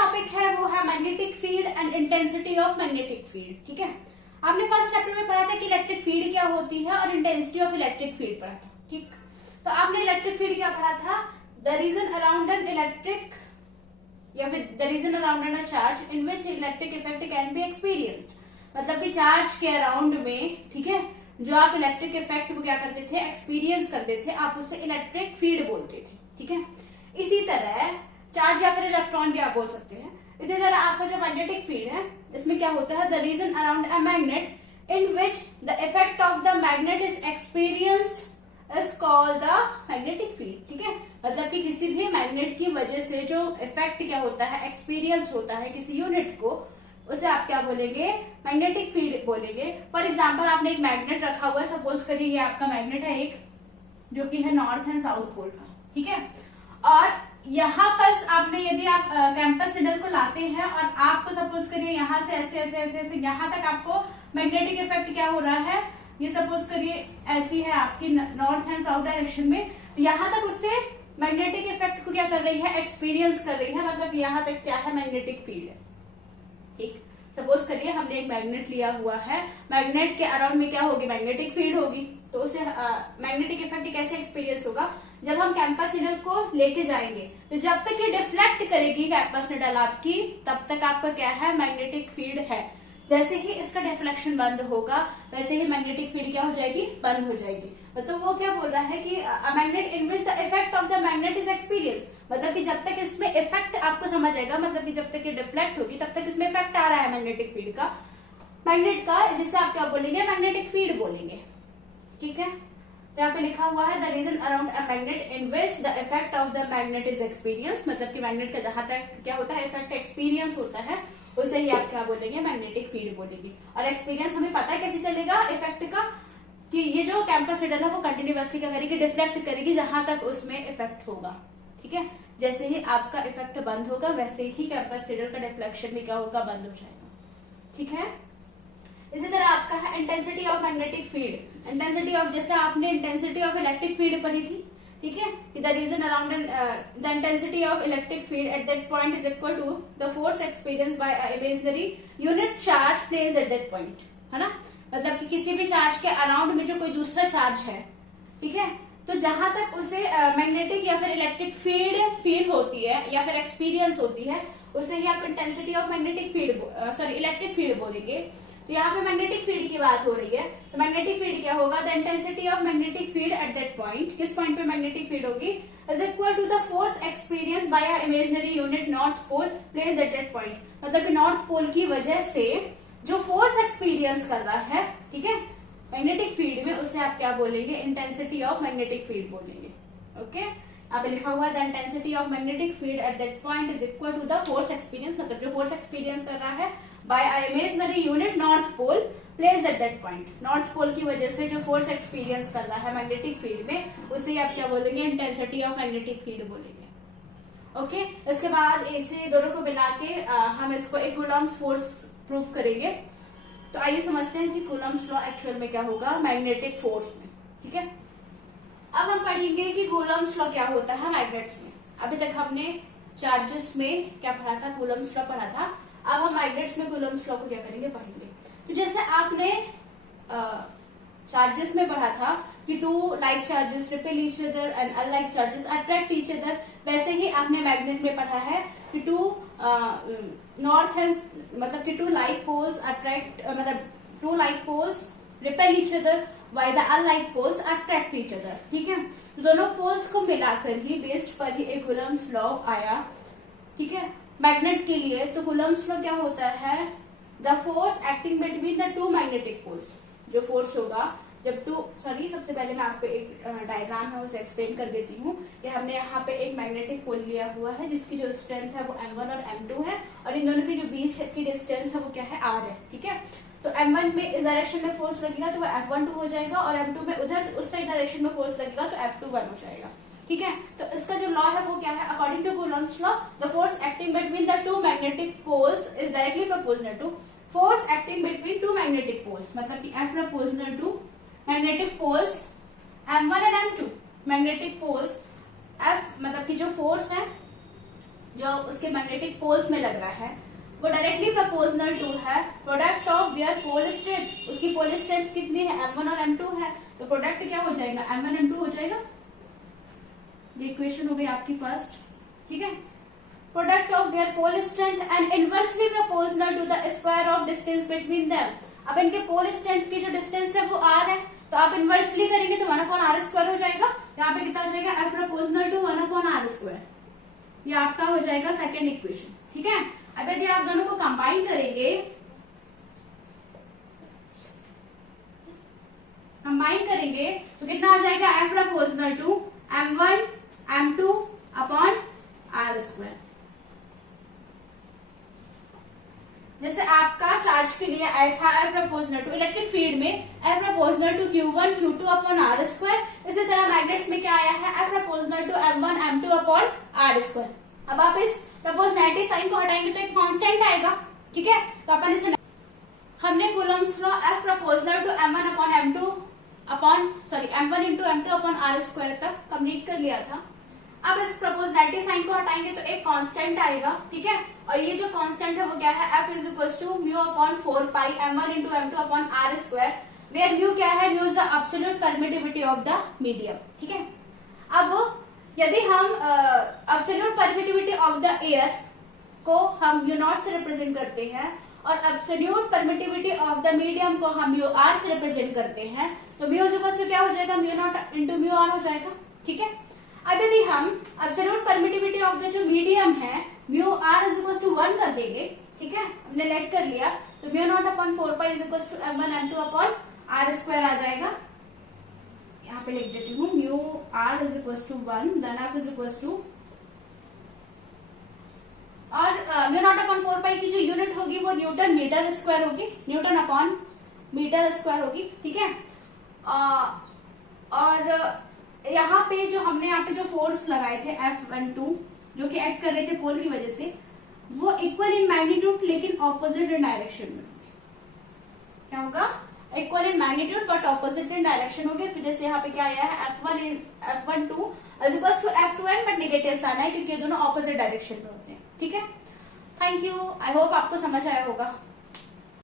Topic है वो है magnetic field and intensity of magnetic field. ठीक है, आपने फर्स्ट चैप्टर में पढ़ा था कि इलेक्ट्रिक फील्ड क्या होती है और इंटेंसिटी ऑफ इलेक्ट्रिक फील्ड पढ़ा था। ठीक, तो आपने इलेक्ट्रिक फील्ड क्या पढ़ा था, the region around an electric या फिर the region around an charge in which electric effect can be experienced, मतलब कि चार्ज के अराउंड में, ठीक है, जो आप इलेक्ट्रिक इफेक्ट को क्या करते थे, एक्सपीरियंस करते थे, आप उसे इलेक्ट्रिक फील्ड बोलते थे। ठीक है, इसी तरह चार्ज या फिर इलेक्ट्रॉन भी आप बोल सकते हैं। इसी तरह आपका जो मैग्नेटिक फील्ड है, इसमें क्या होता है, the region around a magnet in which the effect of the magnet is experienced is called the magnetic field. ठीक है, मतलब कि किसी भी मैग्नेट की वजह से जो इफेक्ट क्या होता है, एक्सपीरियंस होता है किसी यूनिट को, उसे आप क्या बोलेंगे, मैग्नेटिक फील्ड बोलेंगे। फॉर एग्जाम्पल आपने एक मैग्नेट रखा हुआ है, सपोज करिए ये आपका मैग्नेट है एक, जो कि है नॉर्थ एंड साउथ पोल का। ठीक है, और यहाँ पर आपने यदि आप कैंपस निडल को लाते हैं और आपको सपोज करिए यहाँ से ऐसे ऐसे ऐसे ऐसे यहाँ तक आपको मैग्नेटिक इफेक्ट क्या हो रहा है, ये सपोज करिए ऐसी है आपकी नॉर्थ एंड साउथ डायरेक्शन में, तो यहाँ तक उससे मैग्नेटिक इफेक्ट को क्या कर रही है, एक्सपीरियंस कर रही है, मतलब यहाँ तक क्या है, मैग्नेटिक फील्ड है। ठीक, सपोज करिए हमने एक मैग्नेट लिया हुआ है, मैग्नेट के अराउंड में क्या होगी, मैग्नेटिक फील्ड होगी, तो उसे मैग्नेटिक इफेक्ट कैसे एक्सपीरियंस होगा, जब हम कैंपस निडल को लेके जाएंगे, तो जब तक ये डिफ्लेक्ट करेगी कैंपस निडल आपकी, तब तक आपका क्या है, मैग्नेटिक फील्ड है। जैसे ही इसका डिफ्लेक्शन बंद होगा, वैसे ही मैग्नेटिक फील्ड क्या हो जाएगी, बंद हो जाएगी। तो वो क्या बोल रहा है कि magnet in which the effect of the magnet is experience, मतलब कि जब तक इसमें इफेक्ट आपको समझ आएगा, मतलब कि जब तक ये डिफ्लेक्ट होगी तब तक इसमें इफेक्ट आ रहा है मैग्नेटिक फील्ड का, मैग्नेट का, जिससे आप क्या बोलेंगे, मैग्नेटिक फील्ड बोलेंगे। ठीक है, तो यहाँ पे लिखा हुआ है the region around a magnet in which the effect of the magnet is experience, मतलब कि मैग्नेट का जहां तक क्या होता है, इफेक्ट एक्सपीरियंस होता है, उसे ही आप क्या बोलेंगे, मैग्नेटिक फील्ड बोलेंगे। और एक्सपीरियंस हमें पता है कैसे चलेगा इफेक्ट का, कि ये जो कैंपस निडल है वो कंटिन्यूअसली क्या करेगी, डिफ्लेक्ट करेगी जहां तक उसमें इफेक्ट होगा। ठीक है, जैसे ही आपका इफेक्ट बंद होगा, वैसे ही कैंपस निडल का डिफ्लेक्शन भी क्या होगा, बंद हो जाएगा। ठीक है, इसी तरह आपका है intensity of magnetic field. Intensity of, जैसे आपने इंटेंसिटी ऑफ इलेक्ट्रिक फील्ड पढ़ी थी, ठीक है, the region around the intensity of electric field at that point is equal to the force experience by a imaginary unit charge placed at that point, है ना, मतलब कि किसी भी चार्ज के अराउंड में जो कोई दूसरा चार्ज है, ठीक है, तो जहां तक उसे मैग्नेटिक या फिर इलेक्ट्रिक फील्ड फील होती है या फिर एक्सपीरियंस होती है, उसे ही आप intensity of magnetic field sorry electric field बोलेंगे। तो यहाँ पे मैग्नेटिक फील्ड की बात हो रही है, तो मैग्नेटिक फील्ड क्या होगा, the intensity of magnetic field at that point, किस पॉइंट पे मैग्नेटिक फील्ड होगी, is equal to the force experience by a imaginary unit north pole placed at that point, मतलब कि नॉर्थ पोल की वजह से जो फोर्स एक्सपीरियंस कर रहा है, ठीक है, मैग्नेटिक फील्ड में, उसे आप क्या बोलेंगे, इंटेंसिटी ऑफ मैग्नेटिक फील्ड बोलेंगे। ओके, यहाँ पे लिखा हुआ है the intensity of magnetic field at that point is equal to the force experience, मतलब जो फोर्स एक्सपीरियंस कर रहा है by a imaginary unit north pole placed at that point, north pole की वजह से जो फोर्स एक्सपीरियंस कर रहा है मैग्नेटिक फील्ड में, उसे आप क्या बोलेंगे, इंटेंसिटी ऑफ मैग्नेटिक फील्ड बोलेंगे। ओके, इसके बाद इसे दोनों को मिला के हम इसको एक कूलम्ब्स फोर्स प्रूव करेंगे। तो आइए समझते हैं कि कूलम्ब्स लॉ एक्चुअल में क्या होगा मैग्नेटिक फोर्स में। ठीक है, अब हम पढ़ेंगे कि कूलम्ब्स लॉ क्या होता है मैग्नेट्स में। अभी तक हमने चार्जेस में क्या पढ़ा था, कूलम्ब्स लॉ पढ़ा था, अब हम मैग्नेट्स में कूलम्ब्स लॉ को क्या करेंगे, पढ़ेंगे। तो जैसे आपने चार्जेस में पढ़ा था कि two like charges repel each other and unlike charges attract each other, वैसे ही आपने मैग्नेट में पढ़ा है कि टू नॉर्थ एंड, मतलब कि टू लाइक पोल्स अट्रैक्ट, मतलब two like poles repel each other why the unlike poles attract each other. ठीक है, दोनों पोल्स को मिलाकर ही बेस्ड पर ही एक कूलम्ब्स लॉ आया। ठीक है, मैग्नेट के लिए तो कूलम्ब्स लॉ क्या होता है, the force acting between the two magnetic poles, जो फोर्स होगा जब सबसे पहले मैं आपको एक डायग्राम है उसे एक्सप्लेन कर देती हूँ कि हमने यहाँ पे एक मैग्नेटिक पोल लिया हुआ है जिसकी जो स्ट्रेंथ है वो m1 और m2 है, और इन दोनों की जो बीच की डिस्टेंस है वो क्या है, r है। ठीक है, तो m1 में इस डायरेक्शन में फोर्स लगेगा तो वो F12 हो जाएगा, और m2 में उधर उस साइड डायरेक्शन में फोर्स लगेगा तो F21 हो जाएगा। ठीक है, तो इसका जो लॉ है वो क्या है, according to Coulomb's law the force acting between the two magnetic poles is directly proportional to force acting between two magnetic poles, मतलब कि F proportional to magnetic poles M1 and M2, magnetic poles F, मतलब कि जो force है, जो उसके magnetic poles में लग रहा है वो डायरेक्टली प्रोपोर्शनल टू है product of their pole strength. उसकी पोल स्ट्रेंथ कितनी है, m1 और m2 है, तो प्रोडक्ट क्या हो जाएगा, m1 m2 हो जाएगा। ये इक्वेशन हो गई आपकी फर्स्ट, ठीक है। Product of their pole strength and inversely proportional to the square of distance between them. अब इनके पोल स्ट्रेंथ की जो डिस्टेंस है वो r है, तो आप इनवर्सली करेंगे तो 1/r² हो जाएगा। यहाँ पे कितना हो जाएगा, f प्रोपोर्शनल टू 1/r²। ये आपका हो जाएगा सेकंड इक्वेशन, ठीक है। अब यदि आप दोनों को कंबाइन करेंगे तो कितना आ जाएगा, f proportional to m1 m2 upon r²। जैसे आपका चार्ज के लिए आया था f proportional to, electric field में f proportional to q1 q2 upon r²। इसी तरह मैग्नेट्स में क्या आया है, f proportional to m1 m2 upon r²। अब आप इस प्रोपोर्शनैलिटी साइन को हटाएंगे तो एक कांस्टेंट आएगा, ठीक है। तो अपन इसे, हमने Coulomb's law f proportional to m1 upon m2 m1 into m2 upon r² तक कंप्लीट कर लिया था। अब इस प्रोपोर्शनैलिटी साइन को हटाएंगे तो एक कांस्टेंट आएगा, ठीक है। और ये जो कांस्टेंट है वो क्या है, f is equal to mu upon 4 pi m1 into m2 upon r², where mu क्या है, mu is the absolute permittivity of the medium, ठीक है। अब यदि हम absolute permittivity of the air को हम म्यू नॉट से रिप्रेजेंट करते हैं और absolute permittivity of the medium को हम म्यू आर से रिप्रेजेंट करते हैं, तो म्यू इज इक्वल टू क्या हो जाएगा, mu naught into mu R हो जाएगा, ठीक है। अब यदि हम एब्सोल्यूट परमिटिविटी ऑफ द जो मीडियम है mu R is equal to 1 कर देंगे, ठीक है, हमने लेट कर लिया, तो mu naught upon 4 pi is equal to m1 m2 upon r² आ जाएगा। यहाँ पे लिख देती हूँ mu R is equal to 1 then f is equal to, और म्यू नॉट अपॉन 4 पाई की जो यूनिट होगी वो न्यूटन मीटर स्क्वायर होगी, न्यूटन अपॉन मीटर स्क्वायर होगी, ठीक है। और यहाँ पे जो हमने यहाँ पे जो फोर्स लगाए थे F12 जो कि एक्ट कर रहे थे पोल की वजह से, वो इक्वल इन मैग्नीट्यूड लेकिन ऑपोजिट इन डायरेक्शन में, क्या होगा, equal in magnitude but opposite in direction होगी। इस वजह से यहाँ पे क्या आया है, F12 is equal to F2n but negative sign है क्योंकि ये दोनों ऑपोजिट डायरेक्शन में होते हैं, ठीक है। थैंक यू, आई होप आपको समझ आया होगा।